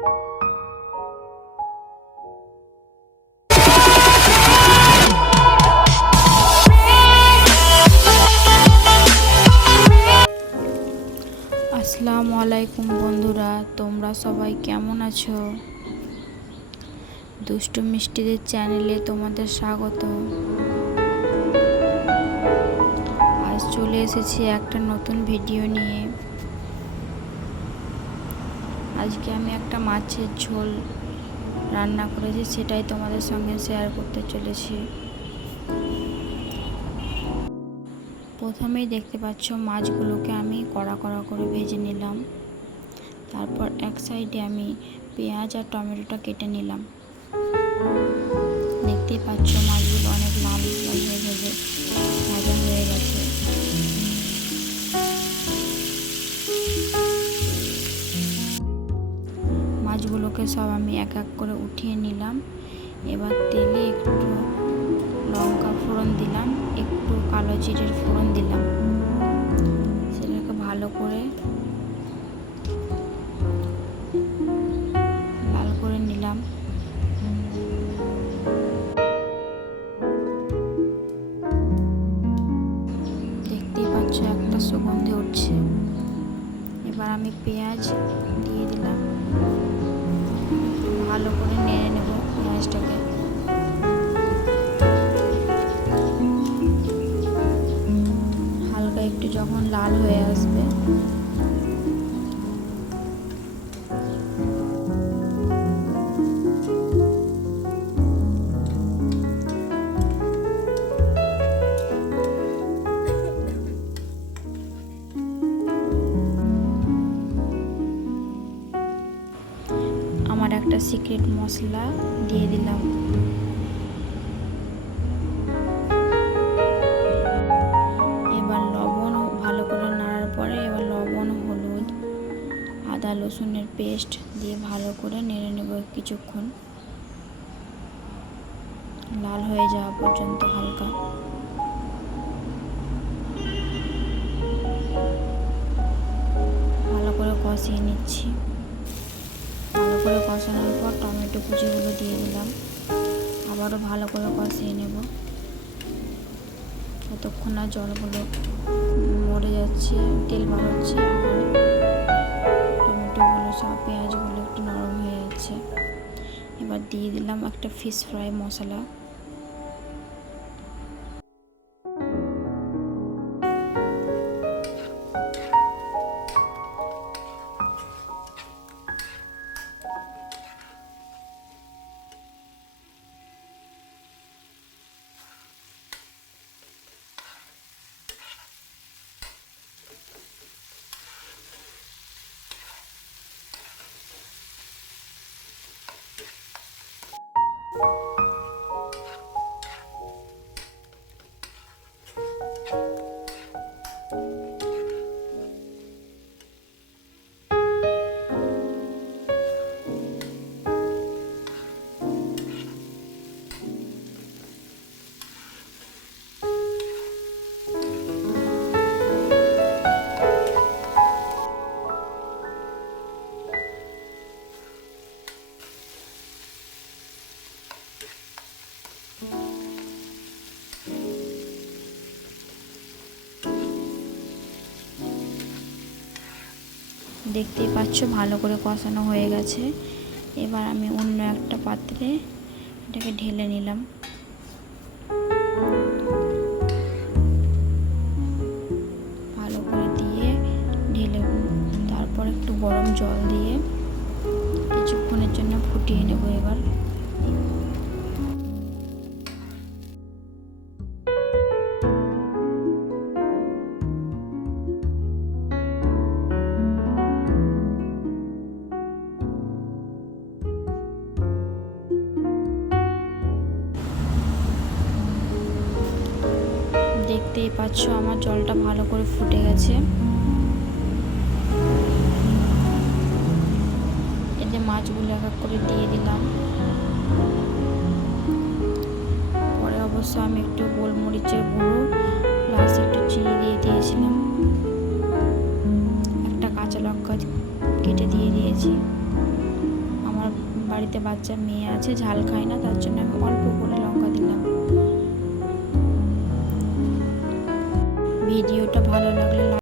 আসসালামু আলাইকুম বন্ধুরা, তোমরা সবাই কেমন আছো? দুষ্টু মিষ্টিদের চ্যানেলে তোমাদের স্বাগত। আজ চলে এসেছি একটা নতুন ভিডিও নিয়ে। আজকে আমি একটা মাছের ঝোল রান্না করেছি, সেটাই তোমাদের সঙ্গে শেয়ার করতে চলেছি। প্রথমেই দেখতে পাচ্ছ মাছগুলোকে আমি কড়া কড়া করে ভেজে নিলাম। তারপর এক সাইডে আমি পেঁয়াজ আর টমেটোটা কেটে নিলাম। দেখতেই পাচ্ছ মাছগুলো অনেক লাল হয়ে ভেজে ভাজা হয়ে গেছে। মাছগুলোকে সব আমি এক এক করে উঠিয়ে নিলাম। এবার তেলে একটু লঙ্কা ফোড়ন দিলাম, একটু কালো জিরের ফোড়ন দিলাম। সেটাকে ভালো করে লাল করে নিলাম। দেখতেই পাচ্ছ একটা সুগন্ধি উঠছে। এবার আমি পেঁয়াজ যখন লাল হয়ে আসবে। আমার একটা সিক্রেট মশলা দিয়ে দিলাম। রসুনের পেস্ট দিয়ে ভালো করে নেড়ে নেব কিছুক্ষণ। লাল হয়ে যাওয়া পর্যন্ত হালকা। ভালো করে কষিয়ে নিচ্ছি। ভালো করে কষানোর পর টমেটো কুচিগুলো দিয়ে দিলাম। আবারও ভালো করে কষিয়ে নেব। ততক্ষণ না জলগুলো মরে যাচ্ছে, তেল বার হচ্ছে সব পেঁয়াজগুলো একটু নরম হয়ে যাচ্ছে এবার দিয়ে দিলাম একটা ফিশ ফ্রাই মশলা। দেখতেই পাচ্ছ, ভালো করে কষানো হয়ে গেছে। এবার আমি অন্য একটা পাত্রে এটাকে ঢেলে নিলাম। ভালো করে দিয়ে ঢেলে, তারপর একটু গরম জল দিয়ে কিছুক্ষণের জন্য ফুটিয়ে নেব এবার। দেখতেই পাচ্ছ, আমার জলটা ভালো করে ফুটে গেছে। এতে মাছগুলো এক এক করে দিয়ে দিলাম। পরে অবশ্য আমি একটু গোলমরিচের গুঁড়ো, প্লাস একটু চিনি দিয়ে দিয়েছিলাম। একটা কাঁচা লঙ্কা কেটে দিয়ে দিয়েছি। আমার বাড়িতে বাচ্চা মেয়ে আছে, ঝাল খায় না, তার জন্য আমি অল্প করে লঙ্কা দিলাম। ভিডিওটা ভালো লাগলে